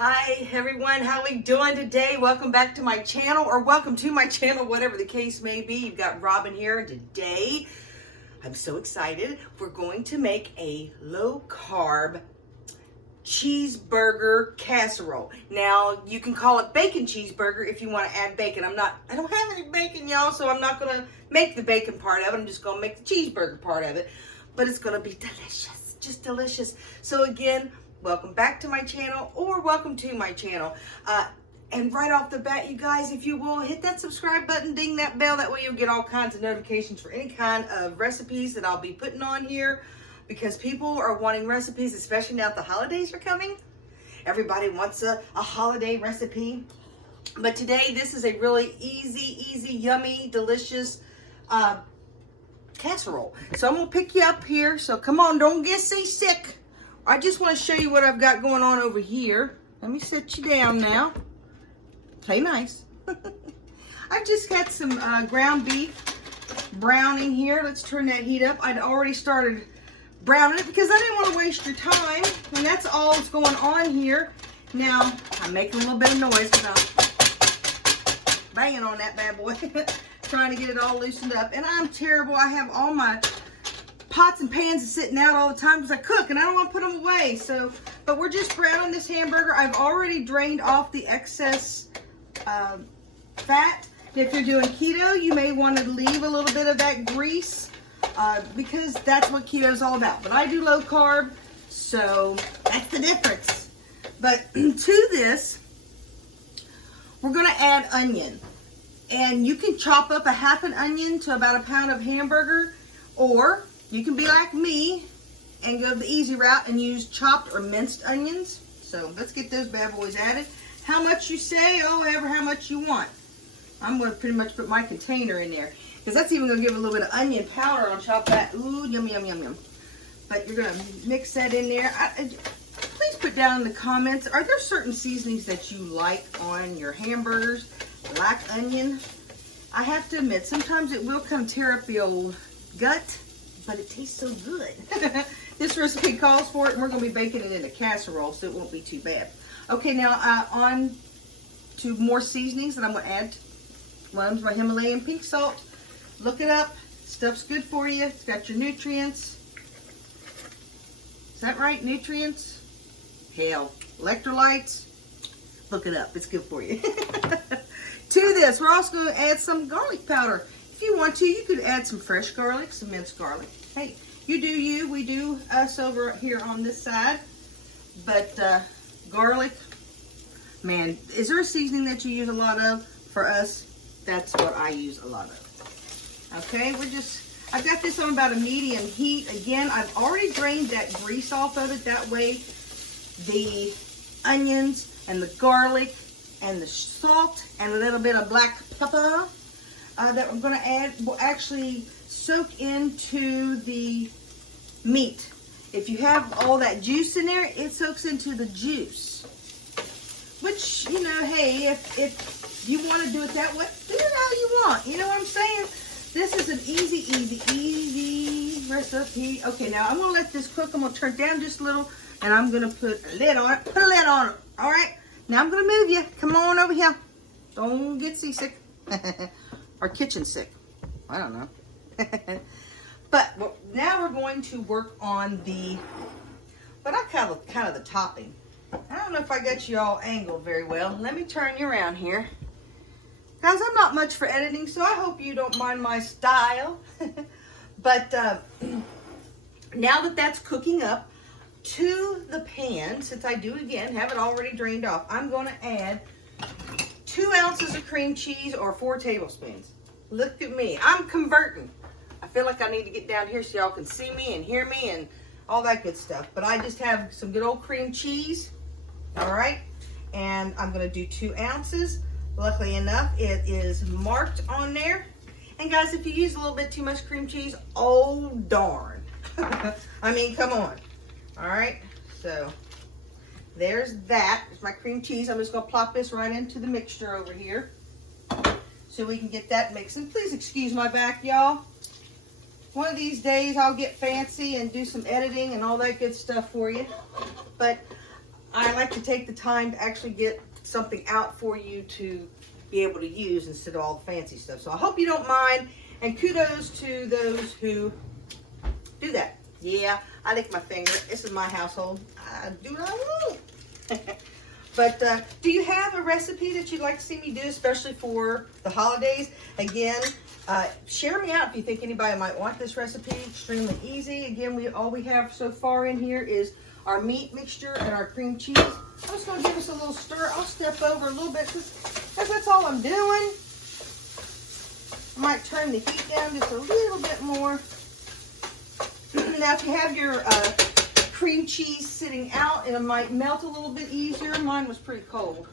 Hi everyone, how we doing today? Welcome back to my channel, or welcome to my channel, whatever the case may be. You've got Robin here, and today I'm so excited. We're going to make a low carb cheeseburger casserole. Now you can call it bacon cheeseburger if you want to add bacon. I don't have any bacon, y'all, so I'm not gonna make the bacon part of it. I'm just gonna make the cheeseburger part of it, but it's gonna be delicious, just delicious. So again, welcome back to my channel, or welcome to my channel. And right off the bat, you guys, if you will, hit that subscribe button, ding that bell. That way you'll get all kinds of notifications for any kind of recipes that I'll be putting on here, because people are wanting recipes, especially now that the holidays are coming. Everybody wants a holiday recipe. But today, this is a really easy, yummy, delicious casserole. So I'm going to pick you up here. So come on, don't get seasick. I just want to show you what I've got going on over here. Let me sit you down now. Play nice. I've just got some ground beef browning here. Let's turn that heat up. I'd already started browning it because I didn't want to waste your time. And that's all that's going on here. Now, I'm making a little bit of noise because I'm banging on that bad boy. Trying to get it all loosened up. And I'm terrible. I have all my pots and pans sitting out all the time because I cook and I don't want to put them away. So, but we're just browning this hamburger. I've already drained off the excess fat. If you're doing keto, you may want to leave a little bit of that grease because that's what keto is all about. But I do low carb, so that's the difference. But to this, we're going to add onion. And you can chop up a half an onion to about a pound of hamburger, or you can be like me and go the easy route and use chopped or minced onions. So let's get those bad boys added. How much you say? Oh, ever how much you want. I'm going to pretty much put my container in there, because that's even going to give a little bit of onion powder on top of that. Ooh, yum, yum, yum, yum. But you're going to mix that in there. Please put down in the comments, are there certain seasonings that you like on your hamburgers, like onion? I have to admit, sometimes it will kind of tear up the old gut, but it tastes so good. This recipe calls for it, and we're going to be baking it in a casserole, so it won't be too bad. Okay, now on to more seasonings that I'm going to add. One's my Himalayan pink salt. Look it up. Stuff's good for you. It's got your nutrients. Is that right? Nutrients? Hell, electrolytes. Look it up. It's good for you. To this, we're also going to add some garlic powder. If you want to, you could add some fresh garlic, some minced garlic. Hey, you do you, we do us over here on this side. But garlic, man, is there a seasoning that you use a lot of? For us, that's what I use a lot of. Okay, I've got this on about a medium heat. Again, I've already drained that grease off of it. That way, the onions and the garlic and the salt and a little bit of black pepper that I'm going to add will actually soak into the meat. If you have all that juice in there, it soaks into the juice. Which, you know, hey, if you want to do it that way, do it how you want. You know what I'm saying? This is an easy recipe. Okay, now I'm going to let this cook. I'm going to turn it down just a little, and I'm going to put a lid on it. Put a lid on it. All right? Now I'm going to move you. Come on over here. Don't get seasick. Or kitchen sick. I don't know. But now we're going to work on what I call kind of the topping. I don't know if I got you all angled very well. Let me turn you around here. Guys, I'm not much for editing, so I hope you don't mind my style. But now that that's cooking up, to the pan, since I do again have it already drained off, I'm going to add 2 ounces of cream cheese, or 4 tablespoons. Look at me. I'm converting. I feel like I need to get down here so y'all can see me and hear me and all that good stuff. But I just have some good old cream cheese. All right. And I'm going to do 2 ounces. Luckily enough, it is marked on there. And guys, if you use a little bit too much cream cheese, oh darn. I mean, come on. All right. So there's that. There's my cream cheese. I'm just going to plop this right into the mixture over here so we can get that mixing. Please excuse my back, y'all. One of these days I'll get fancy and do some editing and all that good stuff for you. But I like to take the time to actually get something out for you to be able to use instead of all the fancy stuff. So I hope you don't mind, and kudos to those who do that. Yeah, I lick my finger. This is my household. I do what I want. But do you have a recipe that you'd like to see me do, especially for the holidays? Again, share me out if you think anybody might want this recipe. Extremely easy. Again, all we have so far in here is our meat mixture and our cream cheese. I'm just going to give us a little stir. I'll step over a little bit because that's all I'm doing. I might turn the heat down just a little bit more. Now, if you have your cream cheese sitting out, it might melt a little bit easier. Mine was pretty cold.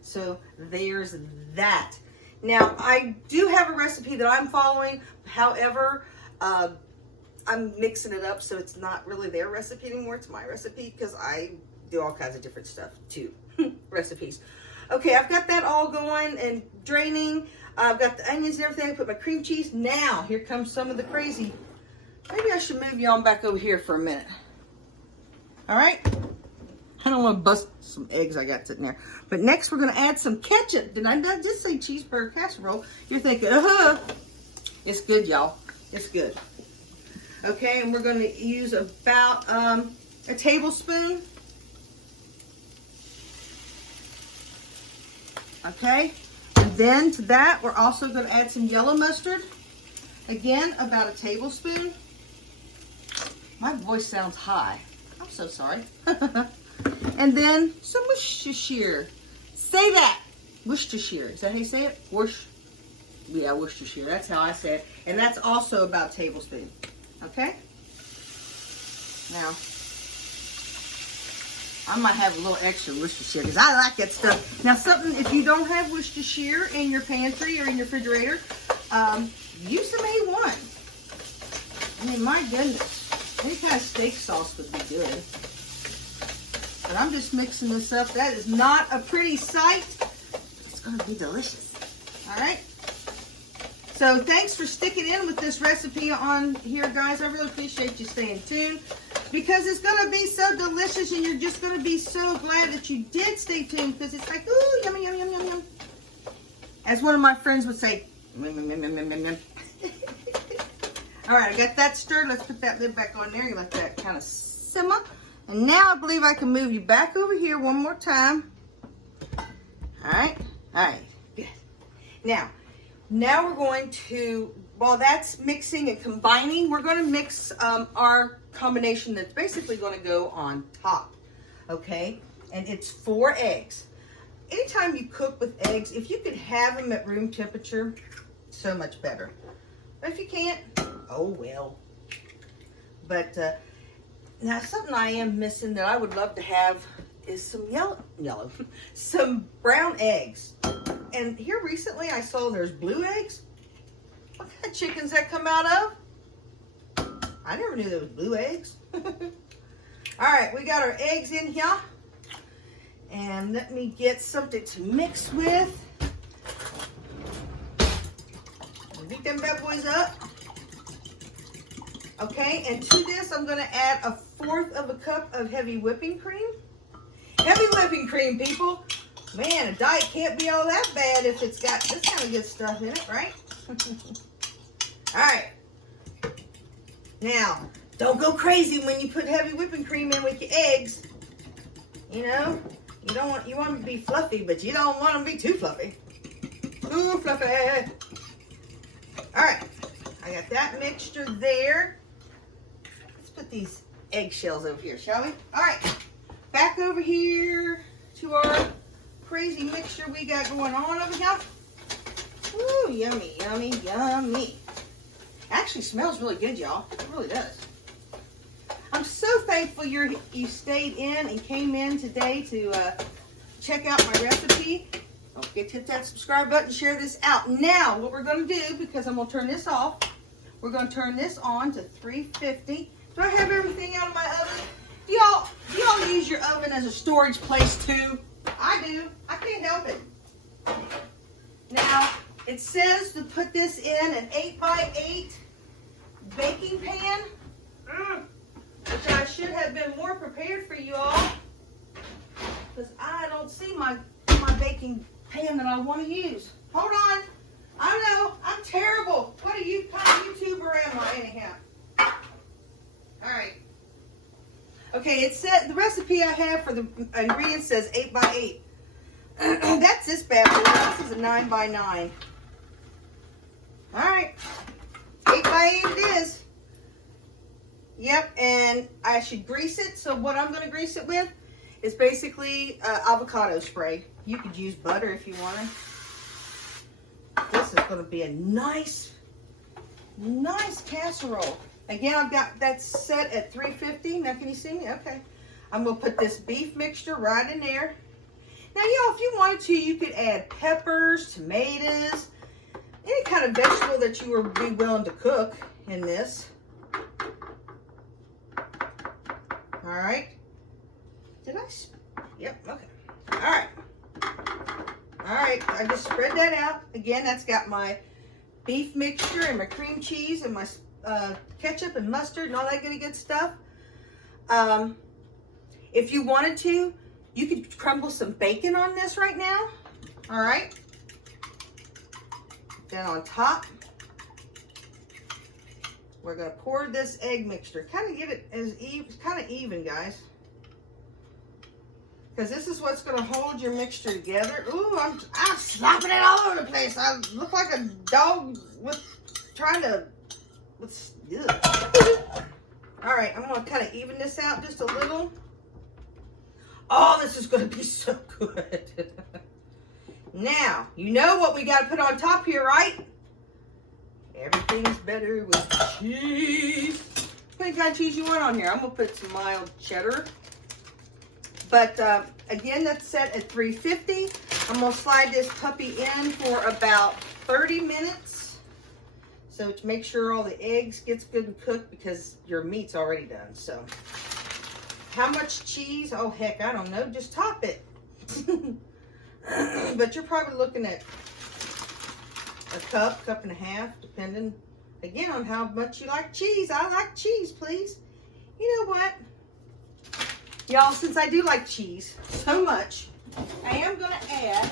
So there's that. Now, I do have a recipe that I'm following. However, I'm mixing it up so it's not really their recipe anymore. It's my recipe because I do all kinds of different stuff too. Recipes. Okay, I've got that all going and draining. I've got the onions and everything. I put my cream cheese. Now, here comes some of the crazy. Maybe I should move y'all back over here for a minute. All right? I don't want to bust some eggs I got sitting there. But next we're going to add some ketchup. Did I not just say cheeseburger casserole? You're thinking, It's good, y'all. It's good. Okay, and we're going to use about a tablespoon. Okay, and then to that we're also going to add some yellow mustard. Again, about a tablespoon. My voice sounds high. I'm so sorry. And then some Worcestershire. Say that. Worcestershire. Is that how you say it? Yeah, Worcestershire. That's how I say it. And that's also about a tablespoon. Okay? Now, I might have a little extra Worcestershire because I like that stuff. Now, if you don't have Worcestershire in your pantry or in your refrigerator, use some A1. I mean, my goodness. Any kind of steak sauce would be good. But I'm just mixing this up. That is not a pretty sight. It's going to be delicious. All right? So thanks for sticking in with this recipe on here, guys. I really appreciate you staying tuned because it's going to be so delicious and you're just going to be so glad that you did stay tuned because it's like, ooh, yummy, yummy, yummy, yummy, yum. As one of my friends would say, all right, I got that stirred. Let's put that lid back on there. You let that kind of simmer. And now I believe I can move you back over here one more time. All right, good. Now we're going to, while that's mixing and combining, we're going to mix our combination that's basically going to go on top, okay? And it's 4 eggs. Anytime you cook with eggs, if you could have them at room temperature, so much better. But if you can't, oh well. But now something I am missing that I would love to have is some some brown eggs. And here recently I saw there's blue eggs. What kind of chickens that come out of? I never knew there was blue eggs. All right, we got our eggs in here. And let me get something to mix with. Beat them bad boys up. Okay, and to this I'm going to add 1/4 cup of heavy whipping cream. Heavy whipping cream, people. Man, a diet can't be all that bad if it's got this kind of good stuff in it, right? All right. Now, don't go crazy when you put heavy whipping cream in with your eggs. You know, you want them to be fluffy, but you don't want them to be too fluffy. Ooh, fluffy. All right, I got that mixture there. Let's put these eggshells over here, shall we? All right, back over here to our crazy mixture we got going on over here. Ooh, yummy, yummy, yummy. Actually smells really good, y'all. It really does. I'm so thankful you stayed in and came in today to check out my recipe. Don't forget to hit that subscribe button, share this out. Now, what we're going to do, because I'm going to turn this off, we're going to turn this on to 350. Do I have everything out of my oven? Do y'all use your oven as a storage place too? I do. I can't help it. Now, it says to put this in an 8x8 baking pan, which I should have been more prepared for you all. my baking pan that I want to use. Hold on. I know, I'm terrible. What are you kind of YouTuber am I anyhow? All right. Okay, it said the recipe I have for the ingredients says 8 by 8. That's this bad boy. This is a 9 by 9. All right, 8 by 8 it is. Yep, and I should grease it. So what I'm going to grease it with is basically avocado spray. You could use butter if you wanted. This is going to be a nice casserole. Again, I've got that set at 350. Now, can you see me? Okay. I'm going to put this beef mixture right in there. Now, y'all, if you wanted to, you could add peppers, tomatoes, any kind of vegetable that you would be willing to cook in this. All right. Did I? Yep. Okay. All right. All right. I just spread that out. Again, that's got my beef mixture and my cream cheese and my ketchup and mustard and all that good stuff. If you wanted to, you could crumble some bacon on this right now. All right. Then on top, we're going to pour this egg mixture. Kind of get it as kind of even, guys. Because this is what's going to hold your mixture together. Ooh, I'm slopping it all over the place. I look like a dog trying to. All right, I'm going to kind of even this out just a little. Oh, this is going to be so good. Now, you know what we got to put on top here, right? Everything's better with cheese. What kind of cheese you want on here? I'm going to put some mild cheddar. But, again, that's set at 350. I'm going to slide this puppy in for about 30 minutes. So, to make sure all the eggs gets good and cooked because your meat's already done. So, how much cheese? Oh, heck, I don't know. Just top it. But you're probably looking at a cup and a half, depending, again, on how much you like cheese. I like cheese, please. You know what? Y'all, since I do like cheese so much, I am going to add,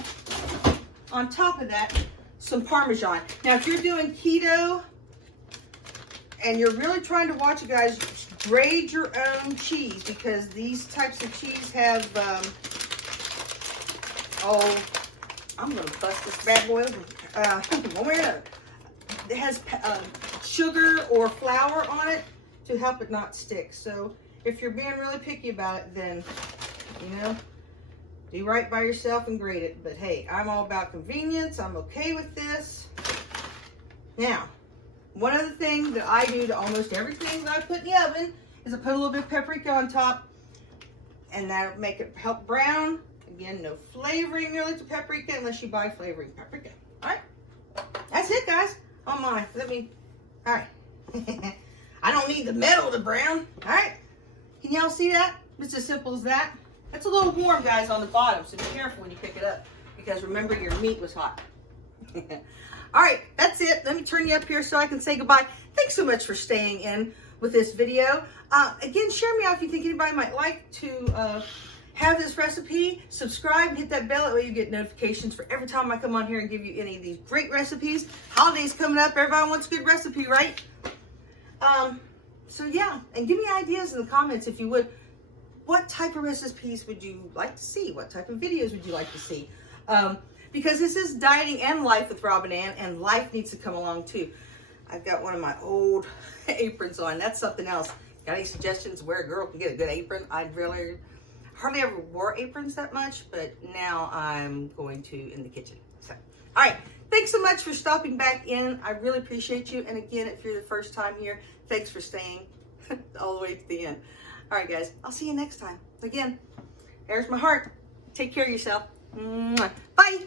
on top of that, some Parmesan. Now, if you're doing keto and you're really trying to watch it, guys, grade your own cheese because these types of cheese have, I'm going to bust this bad boy open. It has sugar or flour on it to help it not stick. So if you're being really picky about it, then, you know, do right by yourself and grade it. But hey, I'm all about convenience. I'm okay with this. Now, one other thing that I do to almost everything that I put in the oven is I put a little bit of paprika on top, and that'll make it help brown. Again, no flavoring really to paprika unless you buy flavoring paprika. All right, that's it, guys. Oh my, all right. I don't need the metal to brown. All right, can y'all see that? It's as simple as that. It's a little warm, guys, on the bottom, so be careful when you pick it up because remember your meat was hot. All right, that's it. Let me turn you up here so I can say goodbye. Thanks so much for staying in with this video. Again, share me out if you think anybody might like to have this recipe. Subscribe and hit that bell. That way you get notifications for every time I come on here and give you any of these great recipes. Holidays coming up. Everybody wants a good recipe, right? So yeah, and give me ideas in the comments if you would. What type of recipes would you like to see? What type of videos would you like to see? Because this is dieting and life with Robin Ann, and life needs to come along too. I've got one of my old aprons on. That's something else. Got any suggestions where a girl can get a good apron? I'd really hardly ever wore aprons that much, but now I'm going to in the kitchen. So, all right. Thanks so much for stopping back in. I really appreciate you. And again, if you're the first time here, thanks for staying all the way to the end. All right, guys. I'll see you next time. Again, there's my heart. Take care of yourself. Bye.